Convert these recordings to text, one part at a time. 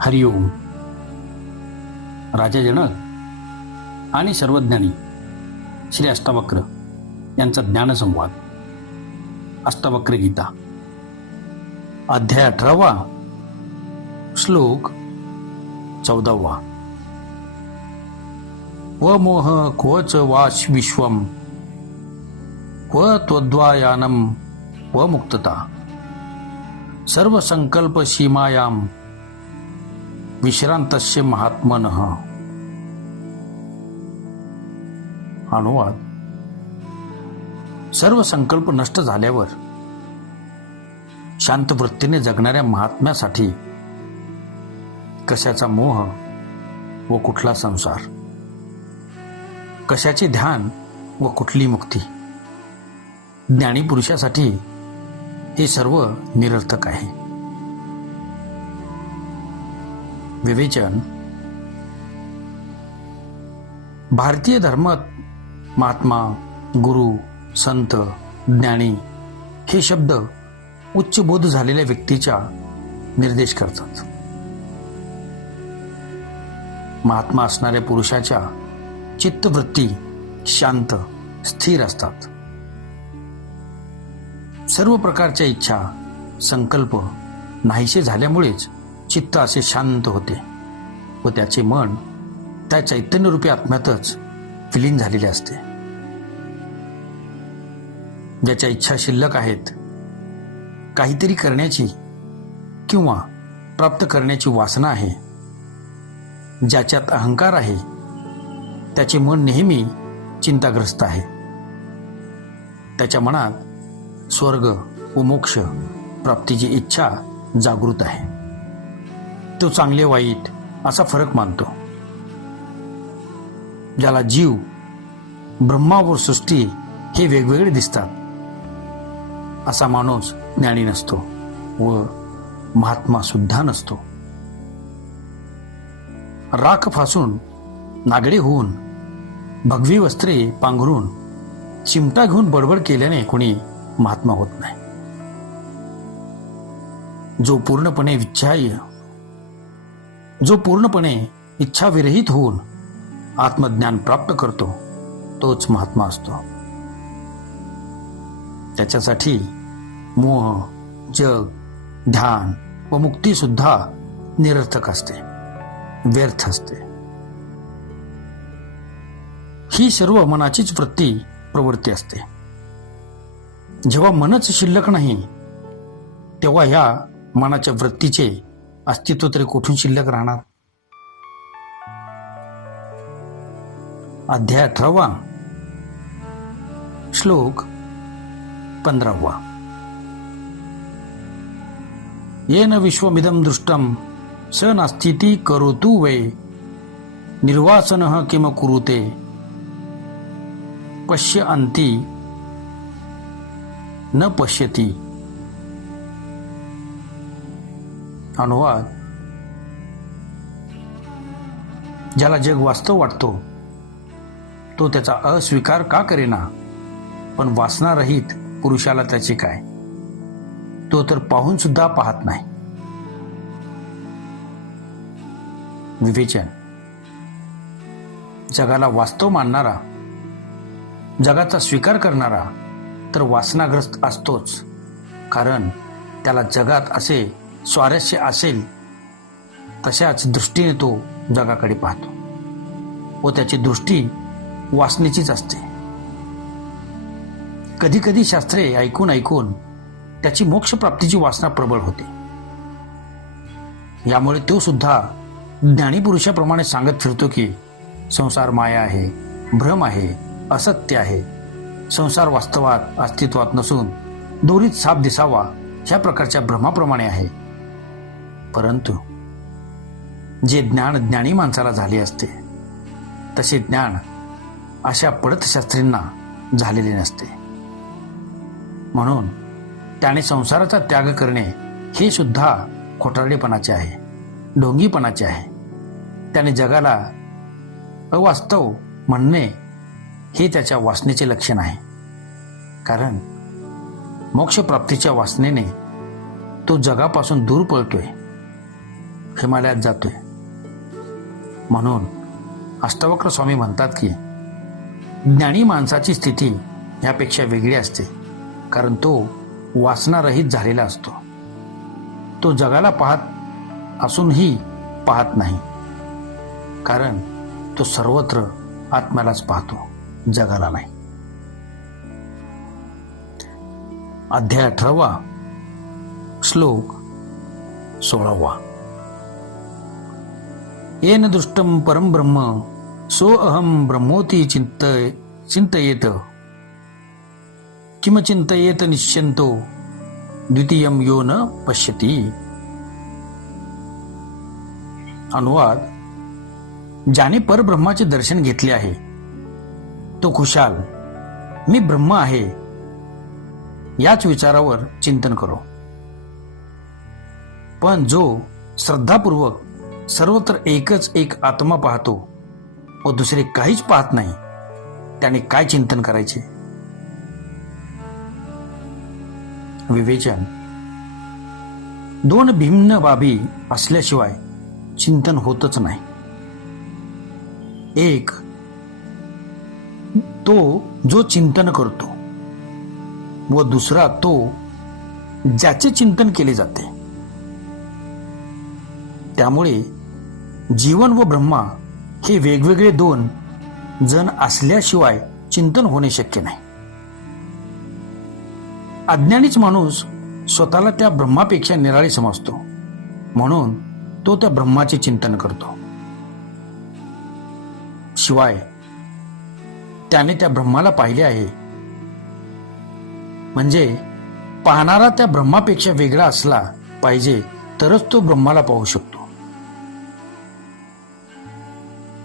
हरिओम. राजा जनक आणि सर्वज्ञानी श्री अष्टावक्र यांचा ज्ञानसंवाद. अष्टावक्र गीता अध्याय 18 श्लोक 14. व मोह क्वच वाश विश्वम क्व त्वद्वायानम व मुक्तता सर्व संकल्प सीमायाम विश्रांतस्य महात्मनः. अनुवाद. सर्व संकल्प नष्ट झाल्यावर शांत वृत्तीने जगणाऱ्या महात्म्यासाठी कशाचा मोह व कुठला संसार, कशाचे ध्यान व कुठली मुक्ती. ज्ञानी पुरुषासाठी हे सर्व निरर्थक आहे. विवेचन. भारतीय धर्मात महात्मा, गुरु, संत, ज्ञानी हे शब्द उच्च बोध झालेल्या व्यक्तीचा निर्देश करतात. महात्मा असणाऱ्या पुरुषाच्या चित्तवृत्ती शांत स्थिर असतात. सर्व प्रकारच्या इच्छा संकल्प नाहीसे झाल्यामुळेच चित्त असे शांत होते व त्याचे मन त्या चैतन्यरूपी आत्म्यातच विलीन झालेले असते. ज्याच्या इच्छा शिल्लक आहेत, काहीतरी करण्याची किंवा प्राप्त करण्याची वासना आहे, ज्याच्यात अहंकार आहे, त्याचे मन नेहमी चिंताग्रस्त आहे. त्याच्या मनात स्वर्ग व मोक्ष प्राप्तीची इच्छा जागृत आहे. तो चांगले वाईट असा फरक मानतो. ज्याला जीव, ब्रह्मा व सृष्टी हे वेगवेगळे दिसतात, असा माणूस ज्ञानी नसतो व महात्मा सुद्धा नसतो. राख फासून नागडे होऊन भगवी वस्त्रे पांघरून चिमटा घेऊन बडबड केल्याने कोणी महात्मा होत नाही. जो पूर्णपणे इच्छाविरहित होऊन आत्मज्ञान प्राप्त करतो तोच महात्मा असतो. त्याच्यासाठी मोह, जग, ध्यान व मुक्ती सुद्धा निरर्थक असते, व्यर्थ असते. ही सर्व मनाचीच वृत्ती प्रवृत्ती असते. जेव्हा मनच शिल्लक नाही तेव्हा ह्या मनाच्या वृत्तीचे अस्तित्व तरी कुठून शिल्लक राहणार. अध्याय 18 श्लोक 15. येन विश्वमिदं दृष्टं स नास्तीति करोतु वै निर्वासनः किम कुरुते पश्य अन्ति न पश्यति. अनुवाद. ज्याला जग वास्तव वाटतो तो त्याचा अस्वीकार का करेना, पण वासनारहित पुरुषाला त्याचे काय, तो तर पाहून सुद्धा पाहत नाही. विवेचन. जगाला वास्तव मानणारा, जगाचा स्वीकार करणारा तर वासनाग्रस्त असतोच, कारण त्याला जगात असे स्वारस्य असेल तशाच दृष्टीने तो जगाकडे पाहतो व त्याची दृष्टी वासनेचीच असते. कधी कधी शास्त्रे ऐकून ऐकून त्याची मोक्षप्राप्तीची वासना प्रबळ होते. यामुळे तो सुद्धा ज्ञानी पुरुषाप्रमाणे सांगत फिरतो की संसार माया आहे, भ्रम आहे, असत्य आहे. संसार वास्तवात अस्तित्वात नसून दोरीत साप दिसावा ह्या प्रकारच्या भ्रमाप्रमाणे आहे. परंतु जे ज्ञान ज्ञानी माणसाला झाले असते तसे ज्ञान अशा पडतशास्त्रींना झालेले नसते. म्हणून त्याने संसाराचा त्याग करणे हे सुद्धा खोटारडेपणाचे आहे, ढोंगीपणाचे आहे. त्याने जगाला अवास्तव म्हणणे हे त्याच्या वासनेचे लक्षण आहे. कारण मोक्षप्राप्तीच्या वासनेने तो जगापासून दूर पळतोय, हिमालयात जातोय. म्हणून अष्टावक्र स्वामी म्हणतात की ज्ञानी माणसाची स्थिती ह्यापेक्षा वेगळी असते, कारण तो वासनारहित झालेला असतो. तो जगाला पाहत असूनही पाहत नाही, कारण तो सर्वत्र आत्म्यालाच पाहतो, जगाला नाही. अध्याय 18 श्लोक 16. येन दृष्टम परम ब्रह्म सोऽहं ब्रह्मोति चिंतयेत किम चिंतयेत निश्चिंतो द्वितीयं यो न पश्यति. अनुवाद: ज्याने परब्रह्माचे दर्शन घेतले आहे तो खुशाल मी ब्रह्म आहे याच विचारावर चिंतन करो. पण जो श्रद्धापूर्वक सर्वत्र एकच एक आत्मा पाहतो व दुसरे काहीच पाहत नाही, त्याने काय चिंतन करायचे. विवेचन: दोन भिन्न बाबी असल्याशिवाय चिंतन होतच नाही. एक तो जो चिंतन करतो व दुसरा तो ज्याचे चिंतन केले जाते. त्यामुळे जीवन व ब्रह्मा हे वेगवेगळे दोन जण असल्याशिवाय चिंतन होणे शक्य नाही. अज्ञानीच माणूस स्वतःला त्या ब्रह्मापेक्षा निराळे समजतो, म्हणून तो त्या ब्रह्माचे चिंतन करतो. शिवाय त्याने त्या ब्रह्माला पाहिले आहे, म्हणजे पाहणारा त्या ब्रह्मापेक्षा वेगळा असला पाहिजे तरच तो ब्रह्माला पाहू शकतो.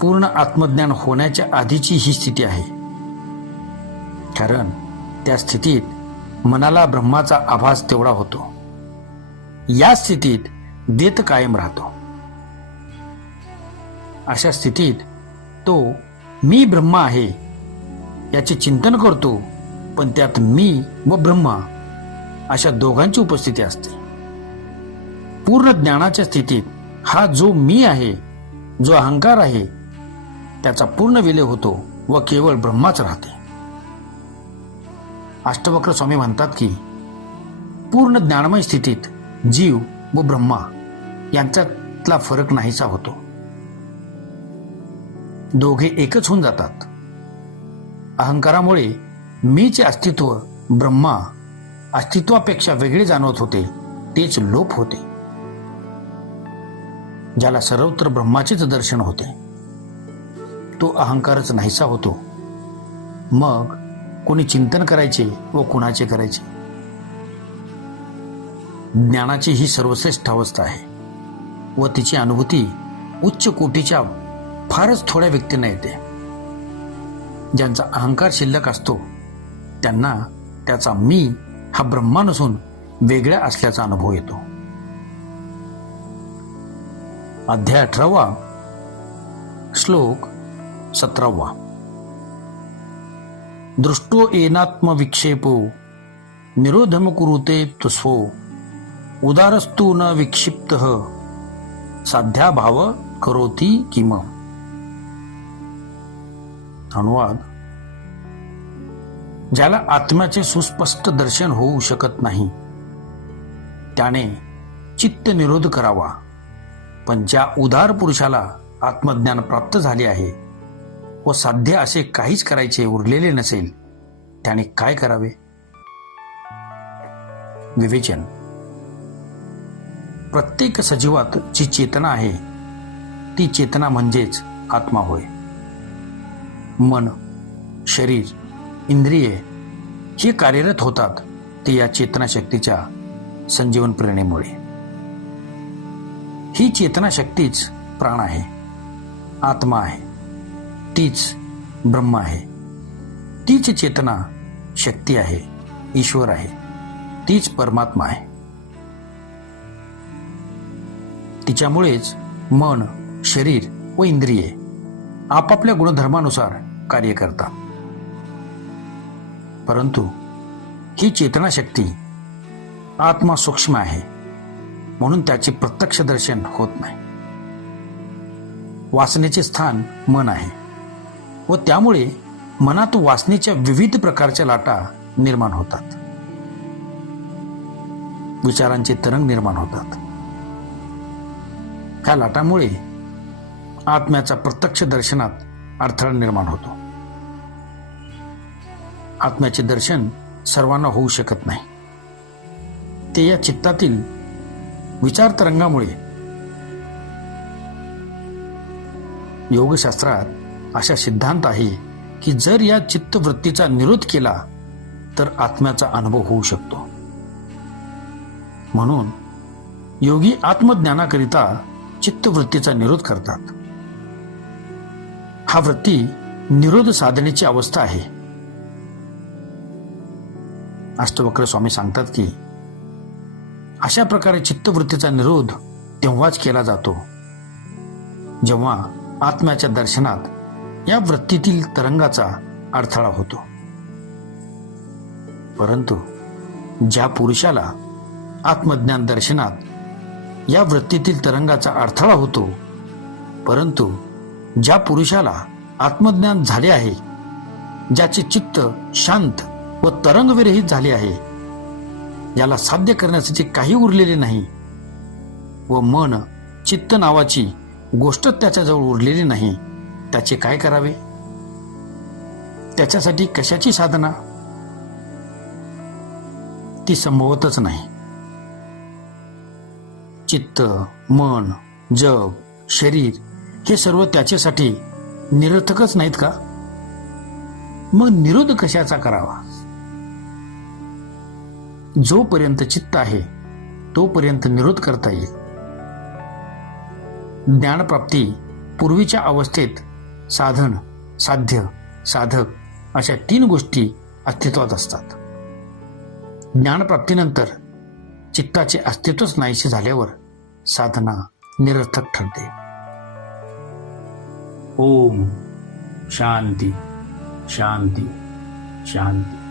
पूर्ण आत्मज्ञान होण्याच्या आधीची ही स्थिती आहे, कारण त्या स्थितीत मनाला ब्रह्माचा आभास तेवढा होतो. या स्थितीत देत कायम राहतो. अशा स्थितीत तो मी ब्रह्मा आहे याचे चिंतन करतो, पण त्यात मी व ब्रह्मा अशा दोघांची उपस्थिती असते. पूर्ण ज्ञानाच्या स्थितीत हा जो मी आहे, जो अहंकार आहे, त्याचा पूर्ण विलय होतो व केवळ ब्रह्माच राहते. अष्टावक्र स्वामी म्हणतात की पूर्ण ज्ञानमय स्थितीत जीव व ब्रह्मा यांच्यातला फरक नाहीसा होतो. दोघे एकच होऊन जातात. अहंकारामुळे मीचे अस्तित्व ब्रह्मा अस्तित्वापेक्षा वेगळे जाणवत होते, तेच लोप होते. ज्याला सर्वत्र ब्रह्माचेच दर्शन होते तो अहंकारच नाहीसा होतो. मग कोणी चिंतन करायचे व कुणाचे करायचे. ज्ञानाची ही सर्वश्रेष्ठ अवस्था आहे व तिची अनुभूती उच्च कोटीच्या फारच थोड्या व्यक्तींना येते. ज्यांचा अहंकार शिल्लक असतो त्यांना त्याचा मी हा ब्रह्मा नसून वेगळ्या असल्याचा अनुभव येतो. अध्याय 18 श्लोक 17. दृष्टो येनात्मविक्षेपो निरोधम कुरुते तुस्वो उदारस्तु न विक्षिप्तः साध्याभाव करोति किम. अनुवाद: ज्याला आत्म्याचे सुस्पष्ट दर्शन होऊ शकत नाही त्याने चित्त निरोध करावा, पण ज्या उदार पुरुषाला आत्मज्ञान प्राप्त झाले आहे व साध्य असे काहीच करायचे उरलेले नसेल त्याने काय करावे. विवेचन: प्रत्येक सजीवात जी चेतना आहे ती चेतना म्हणजेच आत्मा होय. मन, शरीर, इंद्रिये हे कार्यरत होतात ते या चेतना शक्तीच्या संजीवन प्रेरणेमुळे. ही चेतना शक्तीच प्राण आहे, आत्मा आहे, तीच ब्रह्म आहे. तीच चेतना शक्ती आहे, ईश्वर आहे, तीच परमात्मा आहे. तिच्यामुळेच मन, शरीर व इंद्रिये आपापल्या गुणधर्मानुसार कार्य करतात. परंतु ही चेतनाशक्ती आत्मा सूक्ष्म आहे म्हणून त्याचे प्रत्यक्ष दर्शन होत नाही. वासनेचे स्थान मन आहे व त्यामुळे मनात वासनेच्या विविध प्रकारच्या लाटा निर्माण होतात. विचारांचे तरंग निर्माण होतात. ह्या लाटांमुळे आत्म्याचा प्रत्यक्ष दर्शनात अडथळा निर्माण होतो. आत्म्याचे दर्शन सर्वांना होऊ शकत नाही. ते या चित्तातील विचार तरंगामुळे. योगशास्त्रात अशा सिद्धांत आहे की जर या चित्तवृत्तीचा निरोध केला तर आत्म्याचा अनुभव होऊ शकतो. म्हणून योगी आत्मज्ञानाकरिता चित्तवृत्तीचा निरोध करतात. हा वृत्ती निरोध साधनेची अवस्था आहे. अष्टवक्र स्वामी सांगतात की अशा प्रकारे चित्तवृत्तीचा निरोध तेव्हाच केला जातो जेव्हा आत्म्याच्या दर्शनात या वृत्तीतील तरंगाचा अडथळा होतो. परंतु ज्या पुरुषाला आत्मज्ञान दर्शनात या वृत्तीतील तरंगाचा अडथळा होतो, परंतु ज्या पुरुषाला आत्मज्ञान झाले आहे, ज्याचे चित्त शांत व तरंगविरहित झाले आहे, याला साध्य करण्यासाठी काही उरलेले नाही व मन चित्त नावाची गोष्ट त्याच्याजवळ उरलेली नाही, त्याचे काय करावे? त्याच्यासाठी कशाची साधना? ती संभवतच नाही. चित्त, मन, जग, शरीर हे सर्व त्याच्यासाठी निरर्थकच नाहीत का? मग निरोध कशाचा करावा? जोपर्यंत चित्त आहे तोपर्यंत निरोध करता येईल. ज्ञानप्राप्ती पूर्वीच्या अवस्थेत साधन, साध्य, साधक अशा 3 गोष्टी अस्तित्वात असतात. ज्ञानप्राप्तीनंतर चित्ताचे अस्तित्वच नाहीसे झाल्यावर साधना निरर्थक ठरते. ओम शांती शांती शांती.